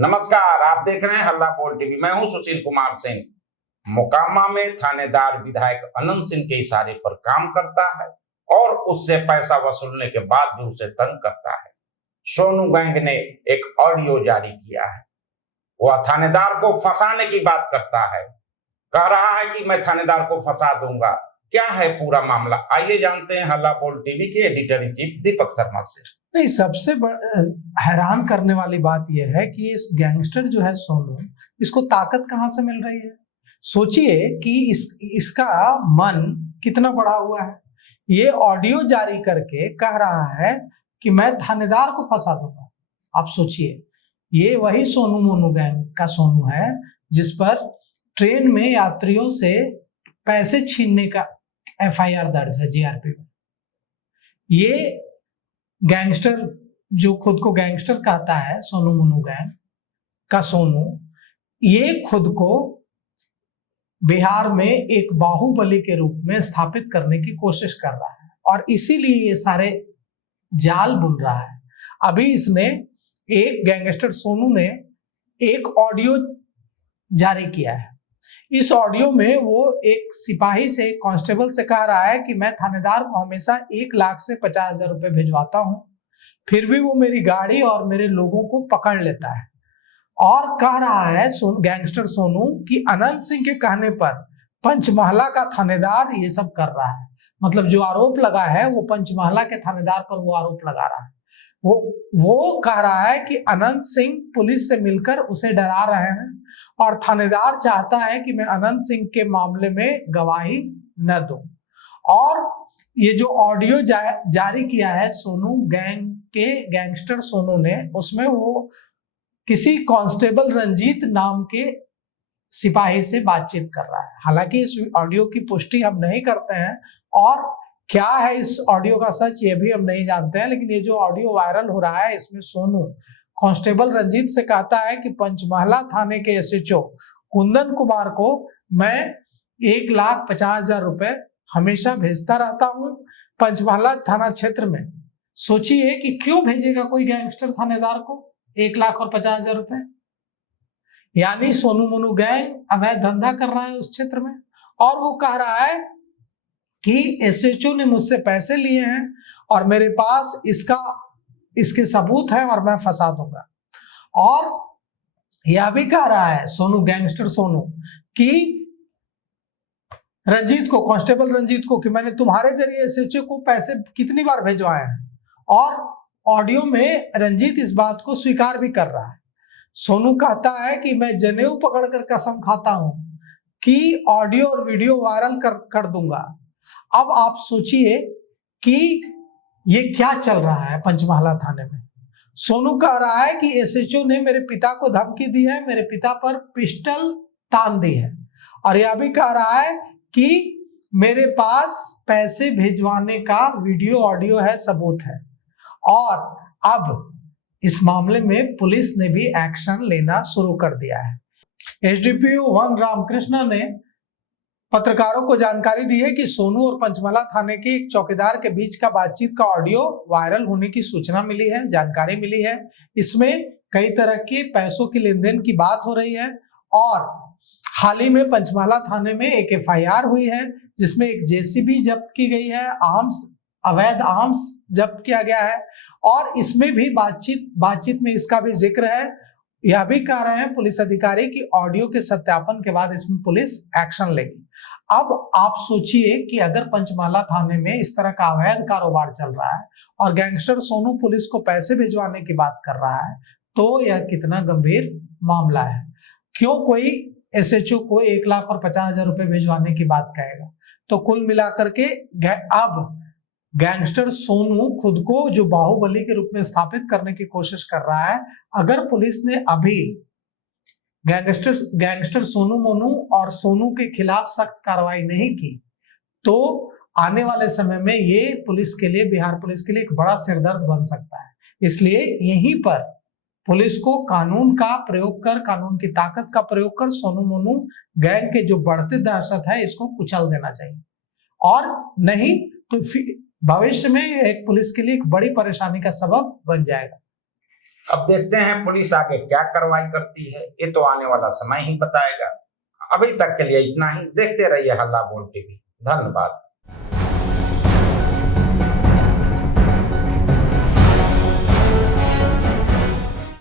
नमस्कार, आप देख रहे हैं हल्ला बोल टीवी। मैं हूं सुशील कुमार सिंह। मोकामा में थानेदार विधायक अनंत सिंह के इशारे पर काम करता है और उससे पैसा वसूलने के बाद भी उसे तंग करता है। सोनू गैंग ने एक ऑडियो जारी किया है। वह थानेदार को फंसाने की बात करता है, कह रहा है कि मैं थानेदार को फंसा दूंगा। क्या है पूरा मामला, आइए जानते हैं हल्ला बोल टीवी के editor in chief Deepak Sharma से। नहीं, सबसे हैरान करने वाली बात यह है कि इस गैंगस्टर जो है सोनू, इसको ताकत कहां से मिल रही है। सोचिए कि इसका मन कितना बड़ा हुआ है। ये ऑडियो जारी करके कह रहा है कि मैं थानेदार को फंसा दूंगा। आप सोचिए, ये वही सोनू मोनू गैंग का सोनू है जिस पर ट्रेन में यात्रियों से पैसे छीनने का FIR दर्ज है GRP में। ये गैंगस्टर जो खुद को गैंगस्टर कहता है, सोनू मोनू गैंग का सोनू, ये खुद को बिहार में एक बाहुबली के रूप में स्थापित करने की कोशिश कर रहा है और इसीलिए ये सारे जाल बुन रहा है। अभी इसने एक गैंगस्टर सोनू ने एक ऑडियो जारी किया है। इस ऑडियो में वो एक सिपाही से, कांस्टेबल से कह रहा है कि मैं थानेदार को हमेशा 1 लाख से 50,000 रुपए भिजवाता हूं, फिर भी वो मेरी गाड़ी और मेरे लोगों को पकड़ लेता है। और कह रहा है गैंगस्टर सोनू कि अनंत सिंह के कहने पर पंचमहला का थानेदार ये सब कर रहा है। मतलब जो आरोप लगा है वो पंचमहला के थानेदार पर वो आरोप लगा रहा है। वो कह रहा है कि अनंत सिंह पुलिस से मिलकर उसे डरा रहे हैं और थानेदार चाहता है कि मैं अनंत सिंह के मामले में गवाही न दूं। और ये जो ऑडियो जारी किया है सोनू गैंग के गैंगस्टर सोनू ने, उसमें वो किसी कांस्टेबल रंजीत नाम के सिपाही से बातचीत कर रहा है। हालांकि इस ऑडियो की पुष्टि हम नहीं करते हैं और क्या है इस ऑडियो का सच ये भी हम नहीं जानते हैं, लेकिन ये जो ऑडियो वायरल हो रहा है इसमें सोनू कांस्टेबल रंजीत से कहता है कि पंचमहला थाने के SHO कुंदन कुमार को मैं 1,50,000 रुपए हमेशा भेजता रहता हूं पंचमहला थाना क्षेत्र में। सोचिए कि क्यों भेजेगा कोई गैंगस्टर थानेदार को 1,50,000 रुपए। यानी सोनू मोनू गैंग अवैध धंधा कर रहा है उस क्षेत्र में। और वो कह रहा है कि SHO ने मुझसे पैसे लिए हैं और मेरे पास इसके सबूत है और मैं फंसा दूंगा। और यह भी कह रहा है सोनू, गैंगस्टर सोनू, कि रंजीत को, कांस्टेबल रंजीत को, कि मैंने तुम्हारे जरिए SHO को पैसे कितनी बार भेजवाए हैं। और ऑडियो में रंजीत इस बात को स्वीकार भी कर रहा है। सोनू कहता है कि मैं जनेऊ पकड़कर कसम खाता हूं कि ऑडियो और वीडियो वायरल कर दूंगा। अब आप सोचिए कि ये क्या चल रहा है पंचमहला थाने में। सोनू कह रहा है कि SHO ने मेरे पिता को धमकी दी है, मेरे पिता पर पिस्टल तान दी है, और यह भी कह रहा है कि मेरे पास पैसे भिजवाने का वीडियो ऑडियो है, सबूत है। और अब इस मामले में पुलिस ने भी एक्शन लेना शुरू कर दिया है। SDPO 1 रामकृष्ण ने पत्रकारों को जानकारी दी है कि सोनू और पंचमहला थाने के एक चौकीदार के बीच का बातचीत का ऑडियो वायरल होने की सूचना मिली है, जानकारी मिली है। इसमें कई तरह के पैसों की लेन देन की बात हो रही है और हाल ही में पंचमहला थाने में एक FIR हुई है जिसमें एक JCB जब्त की गई है, अवैध आर्म्स जब्त किया गया है। और इसमें भी बातचीत में इसका भी जिक्र है। यह भी कह रहे हैं पुलिस अधिकारी कि ऑडियो के सत्यापन के बाद इसमें पुलिस एक्शन लेगी। अब आप सोचिए कि अगर पंचमहला थाने में इस तरह का अवैध कारोबार चल रहा है और गैंगस्टर सोनू पुलिस को पैसे भिजवाने की बात कर रहा है तो यह कितना गंभीर मामला है। क्यों कोई SHO को 1,50,000 रुपए भिजवाने की बात कहेगा। तो कुल मिलाकर के अब गैंगस्टर सोनू खुद को जो बाहुबली के रूप में स्थापित करने की कोशिश कर रहा है। अगर पुलिस ने अभी गैंगस्टर सोनू मोनू और सोनू के खिलाफ सख्त कार्रवाई नहीं की तो आने वाले समय में ये पुलिस के लिए, बिहार पुलिस के लिए एक बड़ा सिरदर्द बन सकता है। इसलिए यहीं पर पुलिस को कानून का प्रयोग कर, कानून की ताकत का प्रयोग कर सोनू मोनू गैंग के जो बढ़ते दहशत है इसको कुचल देना चाहिए। और नहीं तो भविष्य में एक पुलिस के लिए एक बड़ी परेशानी का सबब बन जाएगा। अब देखते हैं पुलिस आगे क्या कार्रवाई करती है, ये तो आने वाला समय ही बताएगा। अभी तक के लिए इतना ही। देखते रहिए हल्ला बोल टीवी। धन्यवाद।